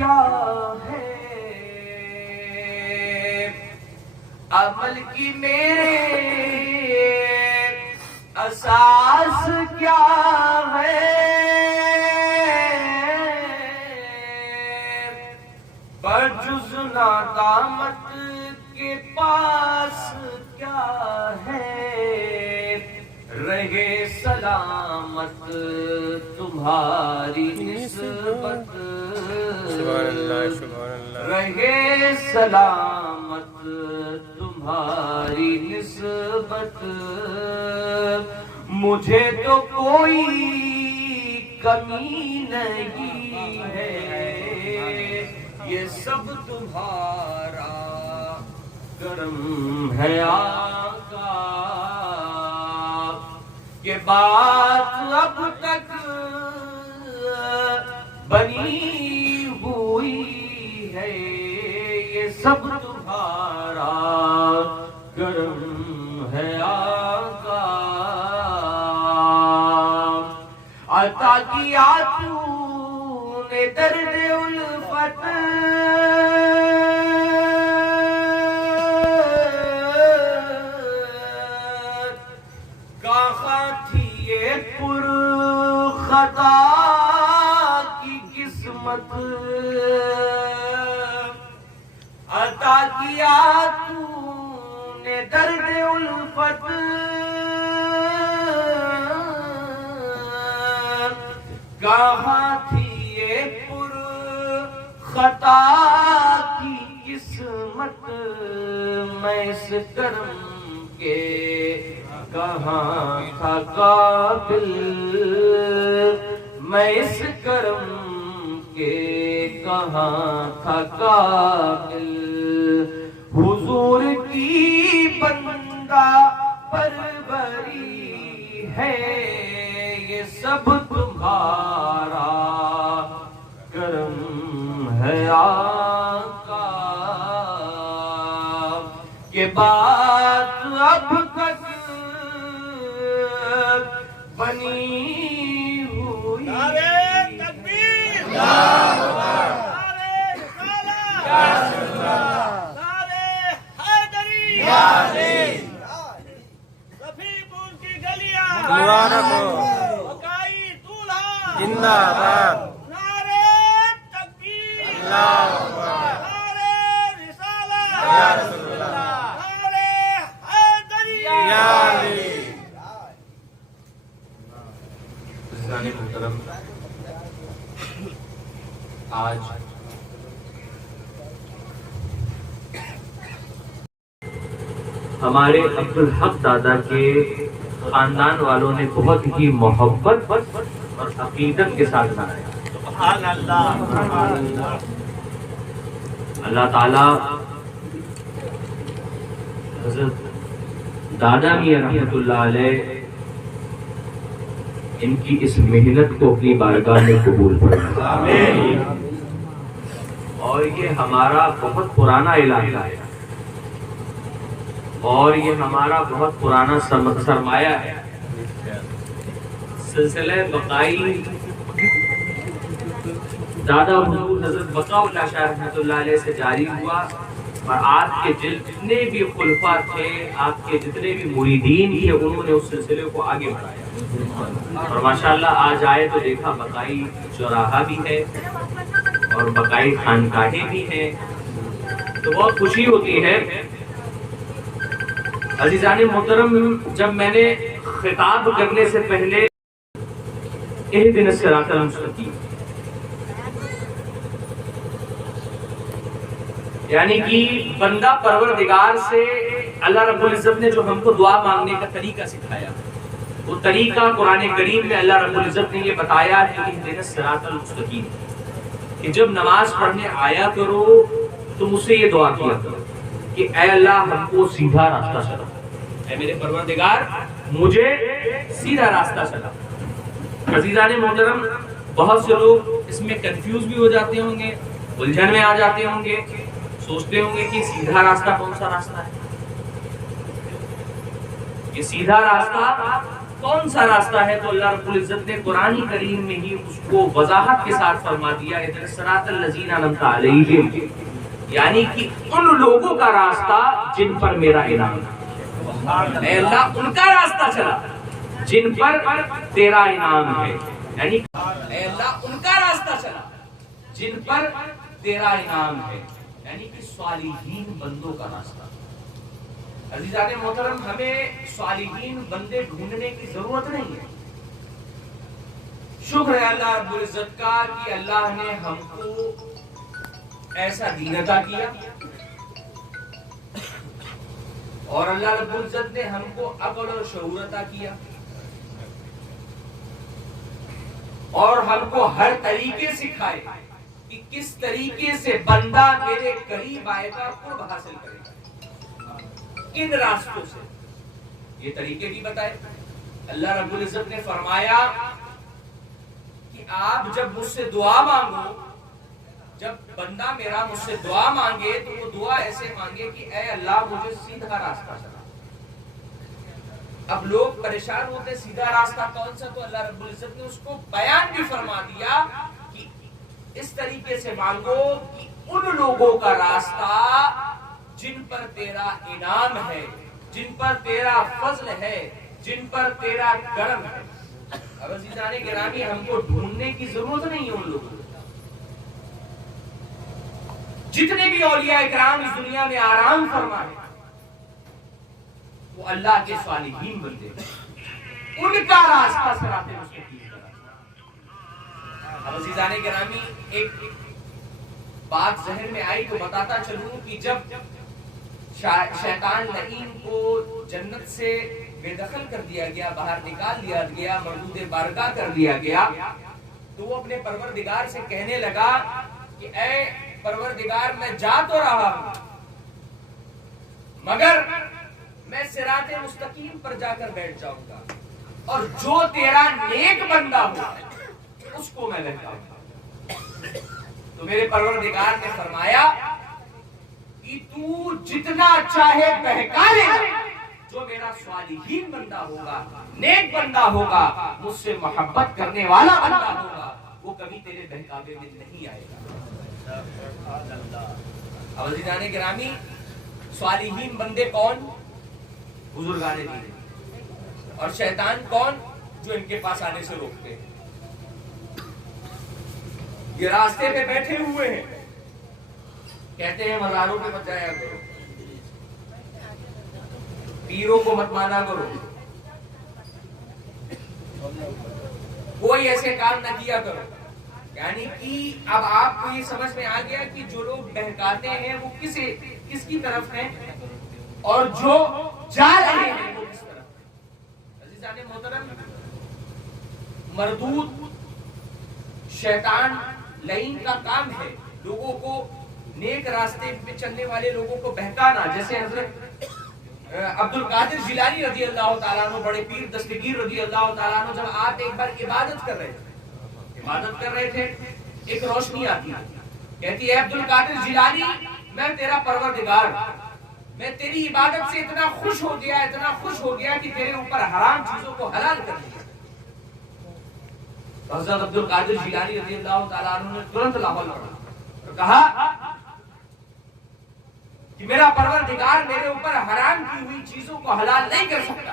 کیا ہے، عمل کی میرے اساس کیا ہے، بجز ندامت کے پاس کیا ہے، رہے سلامت تمہاری نسبت، رہے سلامت تمہاری نسبت، مجھے تو کوئی کمی نہیں ہے، یہ سب تمہارا کرم ہے آقا، یہ بات اب تک بنی ہوئی ہے، یہ سب تمہارا کرم ہے آقا، عطا کیا تو نے درد الفت، کہاں تھی یہ پر خطا کی قسمت، عطا کیا تو نے درد الفت، کہاں تھی یہ پر خطا کی قسمت، میں اس کرم کے کہاں تھا قابل، میں اس کرم کے کہاں تھا قابل، حضور کی بندہ پروری ہے، یہ سب تمہارا کرم ہے آقا، یہ بات اب تک بنی ہوئی، نعرہ تکبیر، نعرہ رسالت، نعرہ حیدری، رفیع پور کی گلیاں مبارک ہو، بقائی دولہا زندہ باد، نعرہ تکبیر، اللہ اکبر، نعرہ رسالت، یا رسول اللہ، نعرہ حیدری، یا علی۔ عزیزان محترم، آج ہمارے عبدالحق دادا کے خاندان والوں نے بہت ہی محبت اور عقیدت کے ساتھ منایا۔ سبحان اللہ، اللہ تعالیٰ حضرت دادا میاں رحمۃ اللہ علیہ ان کی اس محنت کو اپنی بارگاہ میں قبول فرمائے، اور یہ ہمارا بہت پرانا علاقہ ہے، اور یہ ہمارا بہت پرانا سرمایہ ہے۔ سلسلہ بقائی دادا حضور حضرت بقاء اللہ شاہ رحمۃ اللہ علیہ سے جاری ہوا، اور آپ کے جتنے بھی خلفاء تھے، آپ کے جتنے بھی مریدین تھے، انہوں نے اس سلسلے کو آگے بڑھایا، اور ماشاءاللہ آج آئے تو دیکھا بقائی چوراہا بھی ہے اور بقائی خانقاہیں بھی ہیں، تو بہت خوشی ہوتی ہے۔ عزیزان محترم، جب میں نے خطاب کرنے سے پہلے اہدنا الصراط المستقیم، یعنی کہ بندہ پروردگار سے اللہ رب العزت نے جو ہم کو دعا مانگنے کا طریقہ سکھایا، وہ طریقہ قرآن کریم میں اللہ رب العزت نے یہ بتایا ہے کہ اہدنا الصراط المستقیم، کہ جب نماز پڑھنے آیا کرو تو مجھ سے یہ دعا کیا کرو کہ اے اللہ ہم کو سیدھا راستہ چلا، اے میرے پروردگار مجھے سیدھا راستہ چلا۔ عزیزان محترم، بہت سے لوگ اس میں کنفیوز بھی ہو جاتے ہوں گے، الجھن میں آ جاتے ہوں گے، سوچتے ہوں گے کہ سیدھا راستہ کون سا راستہ ہے؟ یہ سیدھا راستہ کون سا راستہ ہے؟ تو اللہ رب العزت نے قرآن کریم میں ہی اس کو وضاحت کے ساتھ فرما دیا، اہدنا الصراط الذین انعمت علیہم، یعنی کہ ان لوگوں کا راستہ جن پر میرا انعام ہے۔ اے اللہ ان کا راستہ چلا جن پر تیرا انعام ہے، یعنی اے اللہ ان کا راستہ چلا جن پر تیرا انعام ہے، یعنی کہ صالحین بندوں کا راستہ۔ عزیزان محترم، ہمیں صالحین بندے ڈھونڈنے کی ضرورت نہیں ہے۔ شکر ہے اللہ رب العزت کا کہ اللہ نے ہم کو ایسا دین عطا کیا، اور اللہ رب العزت نے ہم کو عقل اور شعور عطا کیا، اور ہم کو ہر طریقے سکھائے کہ کس طریقے سے بندہ میرے قریب آئے گا، قرب حاصل کرے گا، کن راستوں سے، یہ طریقے بھی بتائے۔ اللہ رب العزت نے فرمایا کہ آپ جب مجھ سے دعا مانگو، جب بندہ میرا مجھ سے دعا مانگے تو وہ دعا ایسے مانگے کہ اے اللہ مجھے سیدھا راستہ چلا۔ اب لوگ پریشان ہوتے سیدھا راستہ کون سا، تو اللہ رب العزت نے اس کو بیان بھی فرما دیا کہ اس طریقے سے مانگو کہ ان لوگوں کا راستہ جن پر تیرا انعام ہے، جن پر تیرا فضل ہے، جن پر تیرا کرم ہے۔ اب عزیزان گرامی، ہم کو ڈھونڈنے کی ضرورت نہیں ہے ان لوگوں کو۔ جتنے بھی اولیاء کرام اس دنیا میں آرام فرمائے وہ اللہ کے صالحین بندے، ان کا راستہ صراط مستقیم کا راستہ۔ اب عزیزان گرامی، ایک بات ذہن میں آئی تو بتاتا چلوں کہ جب شیطان لعین کو جنت سے بے دخل کر دیا گیا، باہر نکال دیا گیا، مردود بارگاہ کر دیا گیا، تو وہ اپنے پروردگار سے کہنے لگا کہ اے پروردگار، میں جا تو رہا ہوں مگر میں صراط مستقیم پر جا کر بیٹھ جاؤں گا، اور جو تیرا نیک بندہ ہو اس کو میں بہکاؤں گا۔ تو میرے پروردگار نے فرمایا کہ تو جتنا چاہے بہکا لے، جو میرا صالحین بندہ ہوگا، نیک بندہ ہوگا، مجھ سے محبت کرنے والا بندہ ہوگا، وہ کبھی تیرے بہکاوے میں نہیں آئے گا۔ اب عزیزان گرامی، صالحین بندے کون؟ بزرگان دین، اور شیطان کون؟ جو ان کے پاس آنے سے روکتے ہیں۔ یہ راستے پہ بیٹھے ہوئے ہیں، کہتے ہیں مزاروں پہ مت جایا کرو، پیروں کو مت مانا کرو، کوئی ایسے کام نہ کیا کرو۔ یعنی کہ اب آپ کو یہ سمجھ میں آ گیا کہ جو لوگ بہکاتے ہیں وہ کس کی طرف ہیں، اور جو جا رہے ہیں وہ کس طرف ہیں۔ عزیزان محترم، مردود شیطان لعین کا کام ہے لوگوں کو، نیک راستے پہ چلنے والے لوگوں کو بہکانا۔ جیسے حضرت عبد القادر جیلانی رضی اللہ تعالیٰ عنہ، بڑے پیر دستگیر رضی اللہ تعالیٰ عنہ، جب آپ ایک بار عبادت کر رہے تھے، ایک روشنی آتی ہے، کہتی ہے عبد القادر جیلانی، میں تیرا پروردگار، میں تیری عبادت سے اتنا خوش ہو گیا کہ تیرے اوپر حرام چیزوں کو حلال کر دیا۔ حضرت عبد القادر جیلانی رضی اللہ تعالیٰ عنہ نے ترنت لاہور پڑھا اور کہا کہ میرا پروردگار میرے اوپر حرام کی ہوئی چیزوں کو حلال نہیں کر سکتا۔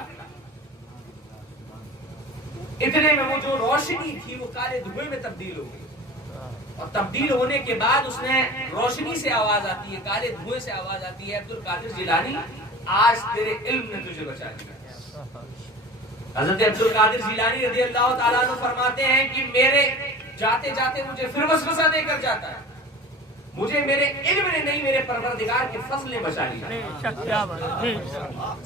اتنے میں وہ جو روشنی تھی وہ کالے دھوئے میں تبدیل ہو گئی، اور تبدیل ہونے کے بعد اس نے روشنی سے آواز آتی ہے، کالے دھوئے سے آواز آتی ہے، عبد القادر جیلانی آج تیرے علم نے تجھے بچا لیا۔ حضرت عبد القادر جیلانی رضی اللہ تعالیٰ عنہ فرماتے ہیں کہ میرے جاتے جاتے مجھے پھر وسوسہ دے کر جاتا ہے، مجھے میرے علم نے نہیں، میرے پروردگار کے فضل نے بچا لیا۔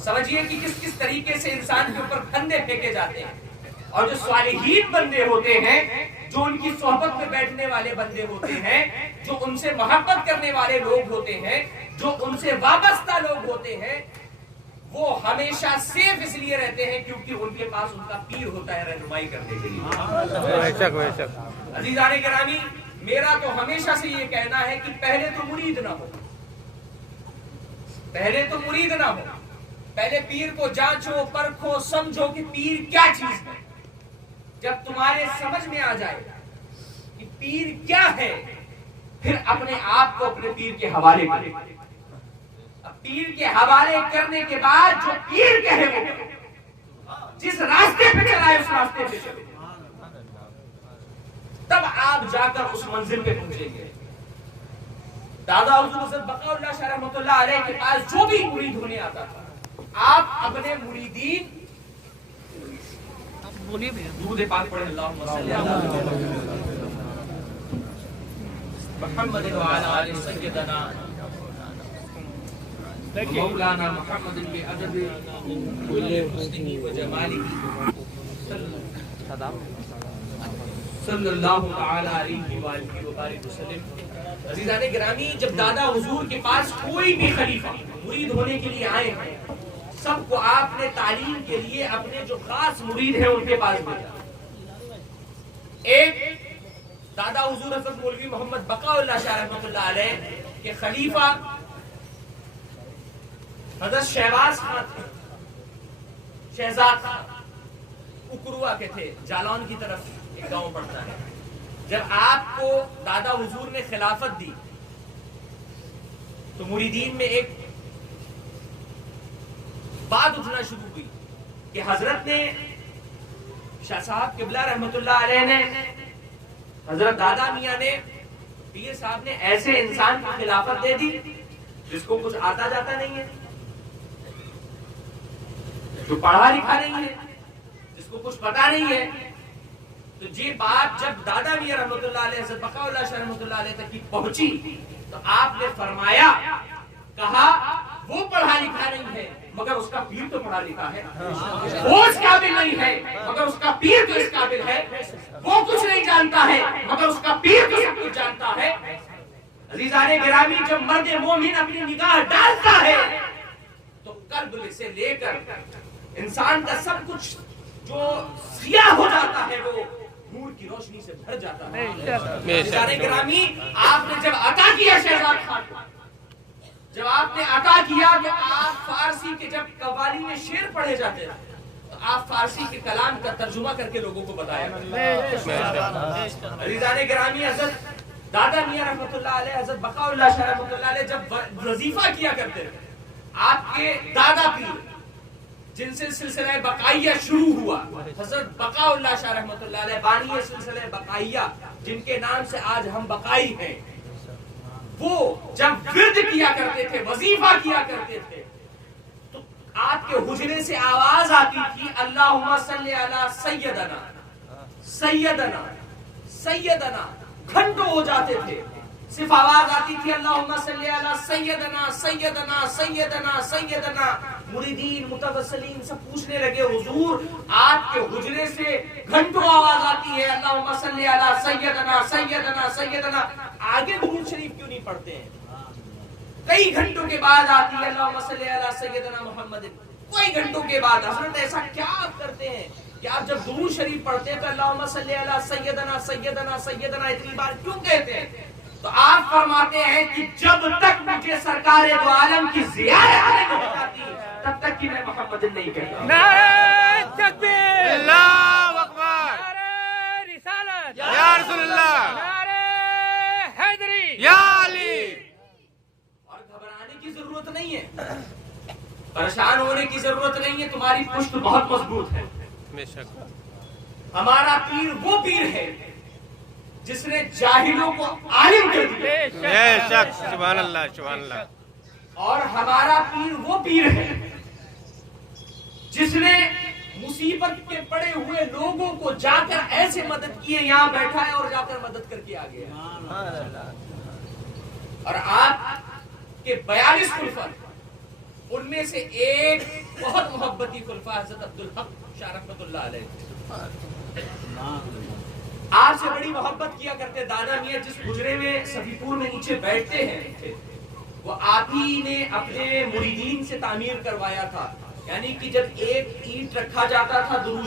سمجھیے کہ کس طریقے سے انسان کے اوپر پھندے پھینکے جاتے ہیں، اور جو صالحین بندے ہوتے ہیں، جو ان کی صحبت میں بیٹھنے والے بندے ہوتے ہیں، جو ان سے محبت کرنے والے لوگ ہوتے ہیں، جو ان سے وابستہ لوگ ہوتے ہیں، وہ ہمیشہ سیف اس لیے رہتے ہیں کیونکہ ان کے پاس ان کا پیر ہوتا ہے رہنمائی کرنے کے لیے۔ عزیزان گرامی، میرا تو ہمیشہ سے یہ کہنا ہے کہ پہلے تو مرید نہ ہو، پہلے پیر کو جانچو، پرکھو، سمجھو کہ پیر کیا چیز ہے. جب تمہارے سمجھ میں آ جائے کہ پیر کیا ہے، پھر اپنے آپ کو اپنے پیر کے حوالے کرے. اب پیر کے حوالے کرنے کے بعد جو پیر کہے وہ جس راستے پہ چلائے اس راستے پہ چلے، تب آپ جا کر اس منزل پہ پہنچیں گے. دادا حضور حضرت بقاء اللہ شاہ رحمۃ اللہ علیہ کے پاس جو بھی مرید ہونے آتا تھا، آپ اپنے مریدین درود پاک پڑھیں، اللہم صلی علی محمد وعلی آل سیدنا مولانا محمد بعدد کل حسنہ و جمالہ صلی اللہ تعالی علیہ وآلہ وبارک وسلم. عزیزان گرامی، جب دادا حضور کے پاس کوئی بھی خلیفہ مرید ہونے کے لیے آئے ہیں، سب کو آپ نے تعلیم کے لیے اپنے جو خاص مرید ہیں ان کے پاس بھیجا. ایک دادا حضور حضرت مولوی محمد بقاء اللہ شاہ رحمۃ اللہ علیہ کے خلیفہ حضرت شہباز خان تھے، شہزاد اکروا کے تھے، جالون کی طرف ایک گاؤں پڑتا ہے. جب آپ کو دادا حضور نے خلافت دی تو مریدین میں ایک بات اٹھنا شروع ہوئی کہ حضرت نے، شاہ صاحب قبلہ رحمت اللہ علیہ نے، حضرت دادا میاں نے، پیر صاحب نے ایسے انسان کو خلافت دے دی جس کو کچھ آتا جاتا نہیں ہے، جو پڑھا لکھا نہیں ہے، جس کو کچھ پتا نہیں ہے. تو یہ بات جب دادا میاں رحمۃ اللہ علیہ حضرت بقاء اللہ شاہ رحمۃ اللہ علیہ تک پہنچی تو آپ نے فرمایا، کہا وہ پڑھا لکھا نہیں ہے مگر اس کا پیر تو پڑھا لکھا ہے، وہ اس قابل نہیں ہے مگر اس کا پیر تو اس قابل ہے، وہ کچھ نہیں جانتا ہے مگر اس کا پیر تو سب کچھ جانتا ہے. عزیزان گرامی، جب مرد مومن اپنی نگاہ ڈالتا ہے تو قلب سے لے کر انسان کا سب کچھ جو سیاہ ہو جاتا ہے وہ نور کی روشنی سے بھر جاتا ہے. عزیزان گرامی، آپ نے جب عطا کیا شہزاد خان کو، جب آپ نے عطا کیا تو آپ فارسی کے جب قوالی میں شعر پڑھے جاتے ہیں تو آپ فارسی کے کلام کا ترجمہ کر کے لوگوں کو بتایا. عزیزان گرامی، حضرت دادا میاں رحمۃ اللہ علیہ، حضرت بقاء اللہ شاہ رحمۃ اللہ علیہ جب وظیفہ کیا کرتے تھے، آپ کے دادا پیر جن سے سلسلہ بقائیہ شروع ہوا، حضرت بقاء اللہ شاہ رحمۃ اللہ علیہ بانی سلسلہ بقائیہ جن کے نام سے آج ہم بقائی ہیں، وہ جب ورد کیا کرتے تھے، وظیفہ کیا کرتے تھے، تو آپ کے حجرے سے آواز آتی تھی، اللہم صلی علی سیدنا سیدنا سیدنا. گھنٹوں ہو جاتے تھے، صرف آواز آتی تھی اللہم صلی علی سیدنا سیدنا سیدنا سیدنا. مریدین متوسلین سب پوچھنے لگے، حضور آپ کے حجرے سے گھنٹوں آواز آتی ہے اللہم صلی علی سیدنا سیدنا سیدنا، آگے درود شریف کیوں نہیں پڑھتے ہیں؟ کئی گھنٹوں کے بعد آتی ہے اللہم صلی علی سیدنا محمد. کوئی گھنٹوں کے بعد حضرت ایسا کیا آپ کرتے ہیں کہ آپ جب درود شریف پڑھتے ہیں تو اللہم صلی علی سیدنا سیدنا سیدنا اتنی بار کیوں کہتے ہیں؟ تو آپ فرماتے ہیں کہ جب تک مجھے سرکار دو عالم کی زیارت نہیں ہو جاتی تب تک کہ میں محمد نہیں کہتا. نعرہ تکبیر، اللہ اکبر، نعرہ رسالت، یا رسول اللہ، نعرہ حیدری، یا علی. اور گھبرانے کی ضرورت نہیں ہے، پریشان ہونے کی ضرورت نہیں ہے، تمہاری پشت بہت مضبوط ہے. بے شک ہمارا پیر وہ پیر ہے جس نے جاہلوں کو عالم کر دیا، بے شک، سبحان اللہ سبحان اللہ. اور ہمارا پیر وہ پیر ہے جس نے مصیبت کے پڑے ہوئے لوگوں کو جا کر ایسے مدد کی ہے، یہاں بیٹھا ہے اور جا کر مدد کر کے آ گیا. اور آپ کے 42 خلفاء، ان میں سے ایک بہت محبتی خلفاء حضرت عبدالحق شاہ رحمۃ اللہ علیہ، آپ سے بڑی محبت کیا کرتے. دادا میاں جس حجرے میں صفی پور میں نیچے بیٹھتے ہیں وہ آپ ہی نے اپنے مریدین سے تعمیر کروایا تھا. یعنی کہ جب ایک اینٹ رکھا جاتا تھا، درود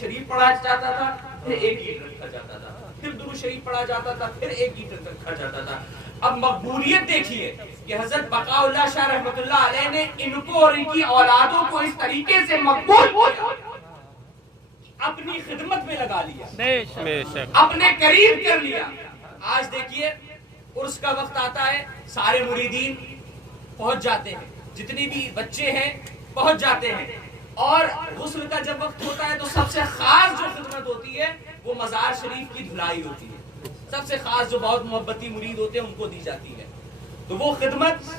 شریف پڑھا جاتا تھا، پھر ایک اینٹ رکھا جاتا تھا. پھر درود شریف پڑھا جاتا تھا، پھر ایک لیٹر رکھا جاتا تھا۔ اب مقبولیت دیکھیے کہ حضرت بقاء اللہ شاہ رحمۃ اللہ علیہ نے ان کو اور ان کی اولادوں کو اس طریقے سے مقبول کیا، اپنی خدمت میں لگا لیا، بے شک اپنے قریب کر لیا۔ آج دیکھیے عرس کا وقت آتا ہے، سارے مریدین پہنچ جاتے ہیں، جتنی بھی بچے ہیں پہنچ جاتے ہیں، اور غسل کا جب وقت ہوتا ہے تو سب سے خاص جو خدمت ہوتی ہے وہ مزار شریف کی دھلائی ہوتی ہے، سب سے خاص جو بہت محبتی مرید ہوتے ہیں ان کو دی جاتی ہے، تو وہ خدمت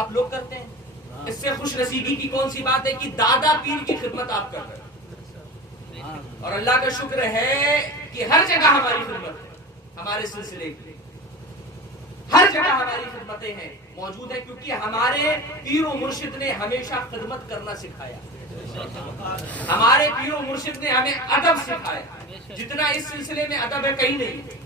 آپ لوگ کرتے ہیں۔ اس سے خوش نصیبی کی کون سی بات ہے کہ دادا پیر کی خدمت آپ کر رہے ہیں، اور اللہ کا شکر ہے کہ ہر جگہ ہماری خدمت ہے، ہمارے سلسلے کی ہر جگہ ہماری خدمتیں ہیں موجود ہیں، کیونکہ ہمارے پیر و مرشد نے ہمیشہ خدمت کرنا سکھایا، ہمارے پیر و مرشد نے ہمیں ادب سکھایا، جتنا اس سلسلے میں ادب ہے کہیں نہیں۔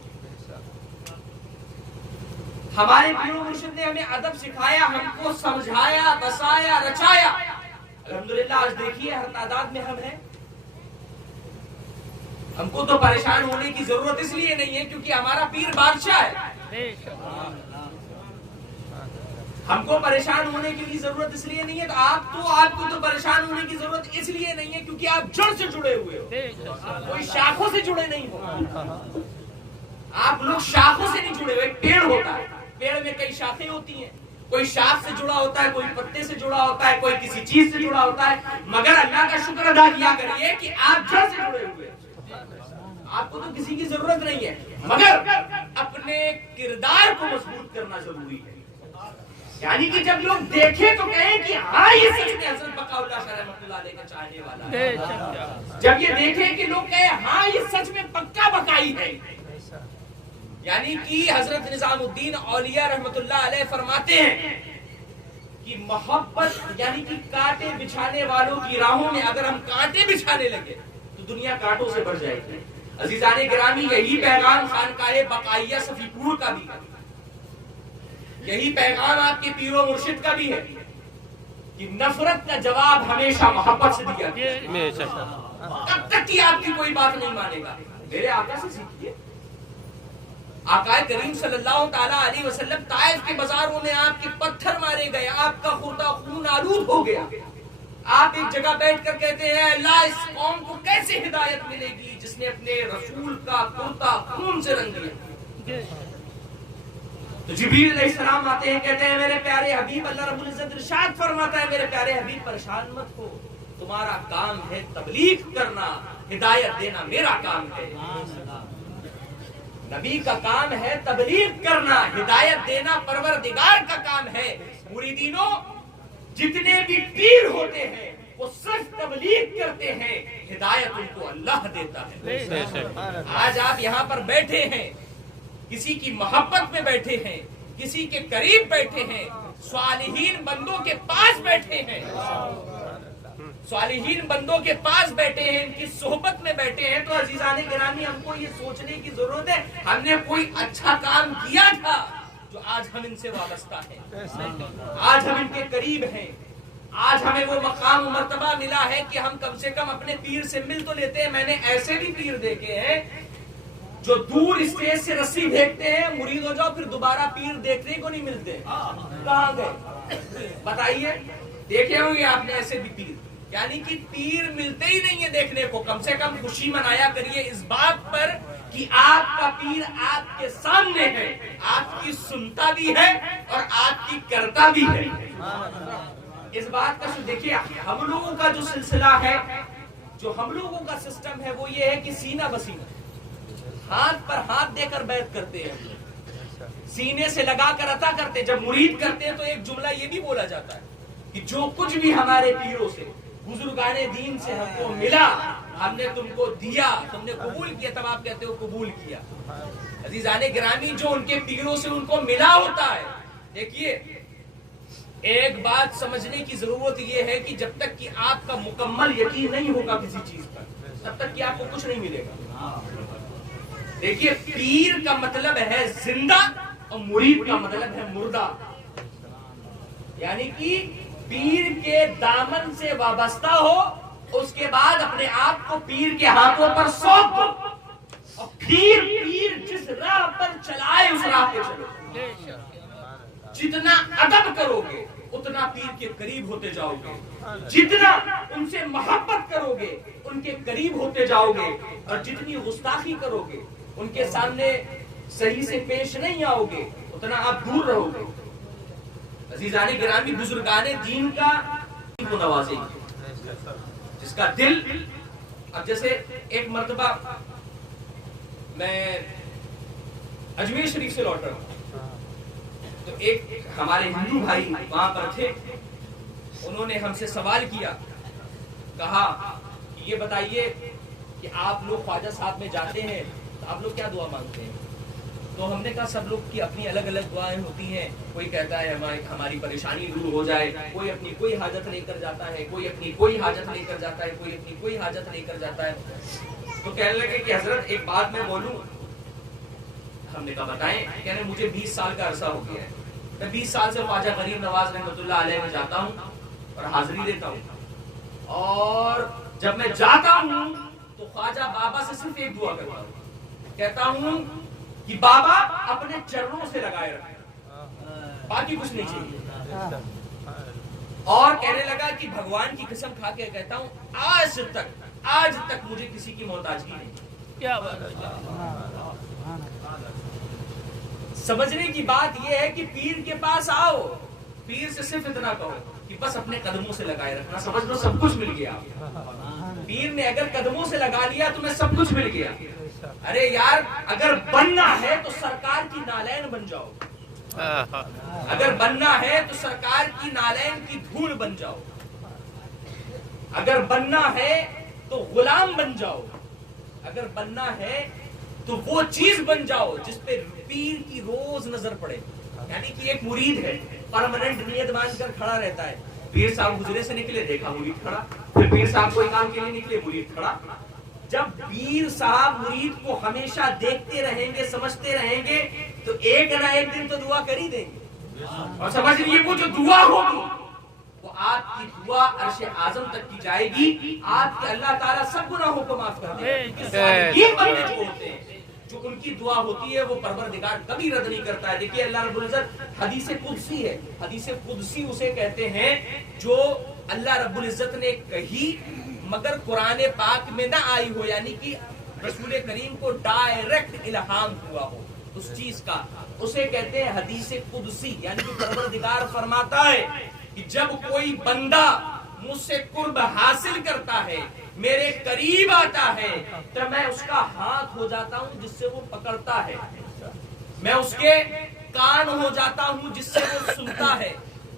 ہمارے پیر و مرشد نے ہمیں ادب سکھایا، ہم کو سمجھایا، بسایا، رچایا۔ الحمدللہ آج دیکھیے ہر تعداد میں ہم ہیں۔ ہم کو تو پریشان ہونے کی ضرورت اس لیے نہیں ہے کیونکہ ہمارا پیر بادشاہ ہے۔ ہم کو پریشان ہونے کی بھی ضرورت اس لیے نہیں ہے، تو آپ کو تو پریشان ہونے کی ضرورت اس لیے نہیں ہے کیونکہ آپ جڑ سے جڑے ہوئے ہو، کوئی شاخوں سے جڑے نہیں ہو۔ آپ لوگ شاخوں سے نہیں جڑے ہوئے، پیڑ ہوتا ہے، پیڑ میں کئی شاخیں ہوتی ہیں، کوئی شاخ سے جڑا ہوتا ہے، کوئی پتے سے جڑا ہوتا ہے، کوئی کسی چیز سے جڑا ہوتا ہے، مگر اللہ کا شکر ادا کیا کریے کہ آپ جڑ سے جڑے ہوئے، آپ کو تو کسی کی ضرورت نہیں ہے، مگر اپنے کردار کو مضبوط کرنا ضروری ہے، یعنی کہ جب لوگ دیکھیں تو کہیں کہ ہاں یہ سچ میں حضرت بقاء اللہ شاہ رحمۃ اللہ علیہ کا چاہنے والا ہے، جب یہ دیکھیں کہ لوگ کہیں ہاں یہ سچ میں پکا بقائی ہے، یعنی کہ حضرت نظام الدین اولیاء رحمۃ اللہ علیہ فرماتے ہیں کہ محبت یعنی کہ کانٹے بچھانے والوں کی راہوں میں اگر ہم کانٹے بچھانے لگے تو دنیا کانٹوں سے بھر جائے گی۔ عزیزان گرامی، یہی پیغام خانقاہ بقائیہ صفی پور کا بھی ہے، یہی پیغام آپ کے پیر و مرشد کا بھی ہے کہ نفرت کا جواب ہمیشہ محبت سے دیا جائے۔ بے شک کب تک کہ آپ کی کوئی بات نہیں مانے گا، میرے آقا سے سیکھیے۔ آقا کریم صلی اللہ تعالیٰ علیہ وسلم طائف کے بازاروں میں آپ کے پتھر مارے گئے، آپ کا خردہ خون آلود ہو گیا، آپ ایک جگہ بیٹھ کر کہتے ہیں اللہ اس قوم کو کیسے ہدایت ملے گی جس نے اپنے رسول کا کرتا خون سے رنگ لیا۔ تو جبریل علیہ السلام آتے ہیں، کہتے ہیں میرے پیارے حبیب، اللہ رب العزت ارشاد فرماتا ہے میرے پیارے حبیب پریشان مت ہو، تمہارا کام ہے تبلیغ کرنا، ہدایت دینا میرا کام ہے۔ نبی کا کام ہے تبلیغ کرنا، ہدایت دینا پروردگار کا کام ہے۔ مریدینوں، جتنے بھی پیر ہوتے ہیں وہ صرف تبلیغ کرتے ہیں، ہدایت ان کو اللہ دیتا ہے۔ آج آپ یہاں پر بیٹھے ہیں، کسی کی محبت میں بیٹھے ہیں، کسی کے قریب بیٹھے ہیں، صالحین بندوں کے پاس بیٹھے ہیں، صالحین بندوں کے پاس بیٹھے ہیں، ان کی صحبت میں بیٹھے ہیں، تو عزیزان گرامی ہم کو یہ سوچنے کی ضرورت ہے ہم نے کوئی اچھا کام کیا تھا جو آج ہم ان سے وابستہ ہیں، آج ہم ان کے قریب ہیں، آج ہمیں وہ مقام و مرتبہ ملا ہے کہ ہم کم سے کم اپنے پیر سے مل تو لیتے ہیں۔ میں نے ایسے بھی پیر دیکھے ہیں جو دور اسٹیج سے رسی پھینکتے ہیں، مرید ہو جاؤ، پھر دوبارہ پیر دیکھنے کو نہیں ملتے، کہاں گئے بتائیے؟ دیکھے ہوں گے آپ نے ایسے بھی پیر، یعنی کہ پیر ملتے ہی نہیں ہے دیکھنے کو۔ کم سے کم خوشی منایا کریے اس بات پر کہ آپ کا پیر آپ کے سامنے ہے، آپ کی سنتا بھی ہے اور آپ کی کرتا بھی ہے۔ اس بات کا دیکھیے، ہم لوگوں کا جو سلسلہ ہے، جو ہم لوگوں کا سسٹم ہے وہ یہ ہے کہ سینہ بسینہ، ہاتھ پر ہاتھ دے کر بیعت کرتے ہیں، سینے سے لگا کر عطا کرتے ہیں۔ جب مرید کرتے ہیں تو ایک جملہ یہ بھی بولا جاتا ہے کہ جو کچھ بھی ہمارے پیروں سے، بزرگان دین سے ہم کو ملا، ہم نے تم کو دیا، تم نے قبول کیا، تب آپ کہتے ہو قبول کیا۔ عزیزان گرامی، جو ان کے پیروں سے ان کو ملا ہوتا ہے، دیکھیے ایک بات سمجھنے کی ضرورت یہ ہے کہ جب تک کہ آپ کا مکمل یقین نہیں ہوگا کسی چیز پر، تب تک کہ آپ کو کچھ نہیں ملے گا۔ دیکھیے پیر کا مطلب ہے زندہ اور مرید کا مطلب ہے مردہ، یعنی کہ پیر کے دامن سے وابستہ ہو، اس کے بعد اپنے آپ کو پیر کے ہاتھوں پر سونپ دو، اور پیر جس راہ پر چلائے اس راہ پہ چلو. جتنا ادب کرو گے اتنا پیر کے قریب ہوتے جاؤ گے, جتنا ان سے محبت کرو گے ان کے قریب ہوتے جاؤ گے, اور جتنی گستاخی کرو گے ان کے سامنے صحیح سے پیش نہیں آؤ گے اتنا آپ دور رہو گے. عزیزان گرامی, بزرگان دین کا کو نوازیں جس کا دل. اب جیسے ایک مرتبہ میں اجمیر شریف سے لوٹ رہا ہوں تو ایک ہمارے ہندو بھائی وہاں پر تھے, انہوں نے ہم سے سوال کیا, کہا یہ بتائیے کہ آپ لوگ خواجہ صاحب میں جاتے ہیں تو آپ لوگ کیا دعا مانگتے ہیں؟ تو ہم نے کہا سب لوگ کی اپنی الگ الگ دعائیں ہوتی ہیں, کوئی کہتا ہے ہماری پریشانی دور ہو جائے, کوئی اپنی کوئی حاجت لے کر جاتا ہے, کوئی اپنی کوئی حاجت لے کر جاتا ہے, کوئی اپنی کوئی حاجت لے کر جاتا ہے. تو کہنے لگے کہ حضرت ایک بات میں بولوں. ہم نے کہا بتائیں. کہنے مجھے 20 سال کا عرصہ ہو گیا ہے, میں 20 سال سے خواجہ غریب نواز رحمۃ اللہ علیہ میں جاتا ہوں اور حاضری دیتا ہوں, اور جب میں جاتا ہوں تو خواجہ بابا سے صرف ایک دعا کرتا ہوں, کہتا ہوں کہ بابا اپنے چرنوں سے لگائے رکھیں, باقی کچھ نہیں چاہیے. اور کہنے لگا کہ بھگوان کی قسم کھا کے کہتا ہوں آج تک مجھے کسی کی محتاجگی نہیں. کیا سمجھنے کی بات یہ ہے کہ پیر کے پاس آؤ, پیر سے صرف اتنا کہو کہ بس اپنے قدموں سے لگائے رکھنا, سمجھ لو سب کچھ مل گیا. پیر نے اگر قدموں سے لگا لیا تمہیں سب کچھ مل گیا. ارے یار, اگر بننا ہے تو سرکار کی نالین بن جاؤ, اگر بننا ہے تو سرکار کی نالین کی دھول بن جاؤ, اگر بننا ہے تو غلام بن جاؤ, اگر بننا ہے تو وہ چیز بن جاؤ جس پہ پیر کی روز نظر پڑے. یعنی کہ ایک مرید ہے, پرماننٹ نیت مان کر کھڑا رہتا ہے, پیر صاحب گزرے سے نکلے دیکھا مرید کھڑا, پھر پیر صاحب کوئی کام کے لیے نکلے مرید کھڑا. جب پیر صاحب مرید کو ہمیشہ دیکھتے رہیں گے, سمجھتے رہیں گے, تو ایک نہ ایک دن تو دعا کر ہی دیں گے. اور سمجھ لیجیے وہ جو دعا ہوگی وہ آپ کی دعا عرش اعظم تک کی جائے گی. آپ کے اللہ تعالیٰ سب گناہوں کو معاف کر دیں گے. یہ بندے جو ہوتے ہیں جو ان کی دعا ہوتی ہے وہ پروردگار کبھی رد نہیں کرتا ہے. دیکھیے اللہ رب العزت حدیث قدسی ہے, حدیث قدسی اسے کہتے ہیں جو اللہ رب العزت نے کہی مگر قرآن پاک میں نہ آئی ہو, یعنی کہ رسول کریم کو ڈائریکٹ الہام ہوا ہو اس چیز کا, اسے کہتے ہیں حدیث قدسی. یعنی کہ پروردگار فرماتا ہے کہ جب کوئی بندہ مجھ سے قرب حاصل کرتا ہے, میرے قریب آتا ہے, تو میں اس کا ہاتھ ہو جاتا ہوں جس سے وہ پکڑتا ہے, میں اس کے کان ہو جاتا ہوں جس سے وہ سنتا ہے,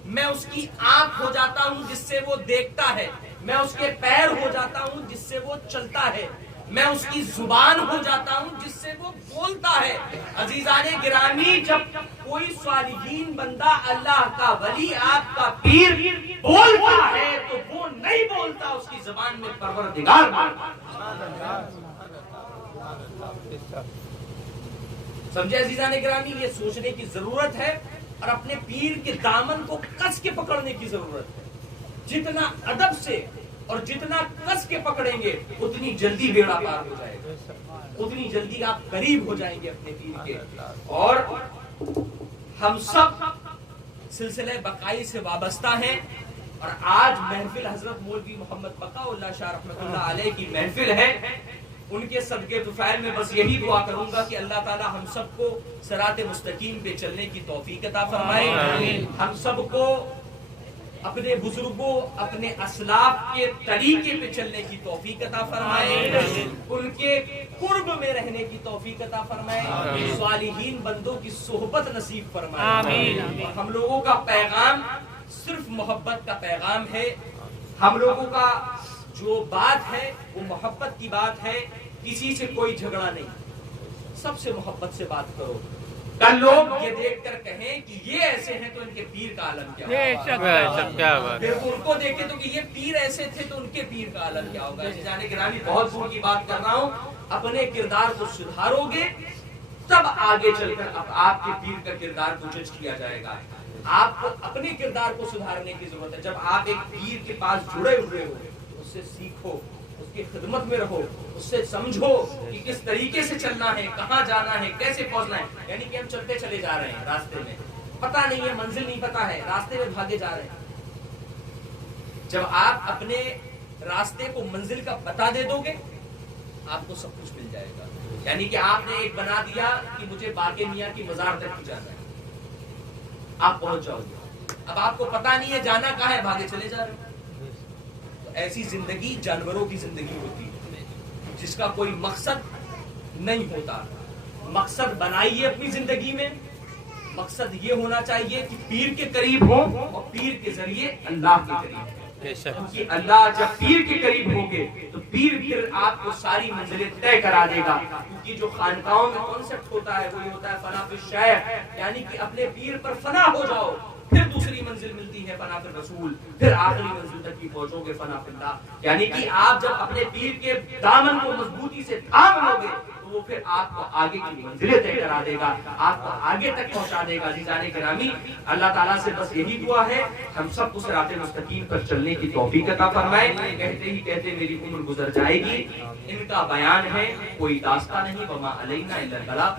میں اس کی آنکھ ہو جاتا ہوں جس سے وہ دیکھتا ہے, میں اس کے پیر ہو جاتا ہوں جس سے وہ چلتا ہے, میں اس کی زبان ہو جاتا ہوں جس سے وہ بولتا ہے. عزیزان گرامی, جب کوئی صالحین بندہ اللہ کا ولی آپ کا پیر بولتا ہے تو وہ نہیں بولتا, اس کی زبان میں پروردگار بولتا. سمجھے عزیزان گرامی, یہ سوچنے کی ضرورت ہے اور اپنے پیر کے دامن کو کس کے پکڑنے کی ضرورت ہے. جتنا ادب سے اور جتنا کس کے پکڑیں گے اتنی جلدی بیڑا پار ہو جائے گا, اتنی جلدی آپ قریب ہو جائیں گے اپنے پیر کے. اور ہم سب سلسلہ بقائی سے وابستہ ہیں, اور آج محفل حضرت مولوی محمد بقاء اللہ شاہ رحمۃ اللہ علیہ کی محفل ہے. ان کے صدقے طفیل میں بس یہی دعا کروں گا کہ اللہ تعالی ہم سب کو صراط مستقیم پہ چلنے کی توفیق عطا فرمائے, ہم سب کو اپنے بزرگوں, اپنے اسلاف کے طریقے پہ چلنے کی توفیق عطا فرمائے, ان کے قرب میں رہنے کی توفیق عطا فرمائے, صالحین بندوں کی صحبت نصیب فرمائے. ہم لوگوں کا پیغام صرف محبت کا پیغام ہے, ہم لوگوں کا جو بات ہے وہ محبت کی بات ہے, کسی سے کوئی جھگڑا نہیں, سب سے محبت سے بات کرو. کل لوگ یہ دیکھ کر کہیں کہ یہ ایسے ہیں تو ان کے پیر کا عالم کیا ہوگا, پھر ان کو دیکھیں تو کہ یہ پیر ایسے تھے تو ان کے پیر کا عالم کیا ہوگا. جانے گرامی, بہت دور کی بات کر رہا ہوں, اپنے کردار کو سدھارو گے تب آگے چل کر آپ کے پیر کا کردار کو جج کیا جائے گا. آپ کو اپنے کردار کو سدھارنے کی ضرورت ہے. جب آپ ایک پیر کے پاس جڑے ہوئے ہو اس سے سیکھو, اس کی خدمت میں رہو، اس سے سمجھو کہ کس طریقے سے چلنا ہے، کہاں جانا ہے، کیسے پہنچنا ہے. یعنی کہ ہم چلتے چلے جا رہے ہیں راستے میں، پتہ نہیں ہے، منزل نہیں پتہ ہے، راستے میں بھاگے جا رہے ہیں. جب آپ اپنے راستے کو منزل کا بتا دے دو گے، آپ کو سب کچھ مل جائے گا. یعنی کہ آپ نے ایک بنا دیا کہ مجھے باقی میاں کی مزار تک جانا ہے، آپ پہنچ جاؤ گے. اب آپ کو پتہ نہیں ہے جانا کہاں ہے، بھاگے چلے جا رہے ہیں. تو ایسی زندگی جانوروں کی زندگی ہوتی ہے جس کا کوئی مقصد نہیں ہوتا. مقصد بنائیے اپنی زندگی میں. مقصد یہ ہونا چاہیے کہ پیر کے قریب ہو اور پیر کے ذریعے اللہ کے قریب ہو. بے شک کیونکہ اللہ جب پیر کے قریب ہوگے تو پیر پھر آپ کو ساری منزلیں طے کرا دے گا. کیونکہ جو خانقاہوں میں کانسیپٹ ہوتا ہے وہ یہ ہوتا ہے فنا فی الشیخ، یعنی کہ اپنے پیر پر فنا ہو جاؤ، پھر دوسری منزل ملتی ہے فنا فی الرسول، پھر آخری منزل تک کی پہنچو گے فنا فی اللہ. یعنی کہ آپ جب اپنے پیر کے دامن کو مضبوطی سے تھام لو گے تو وہ پھر آپ کو آگے کی منزلیں طے کرا دے گا، آپ کو آگے تک پہنچا دے گا. عزیزان گرامی، اللہ تعالیٰ سے بس یہی دعا ہے ہم سب کو صراط مستقیم پر چلنے کی توفیق عطا فرمائے. کہتے ہی کہتے میری عمر گزر جائے گی. ان کا بیان ہے کوئی داستان نہیں، وما علینا الا البلاغ.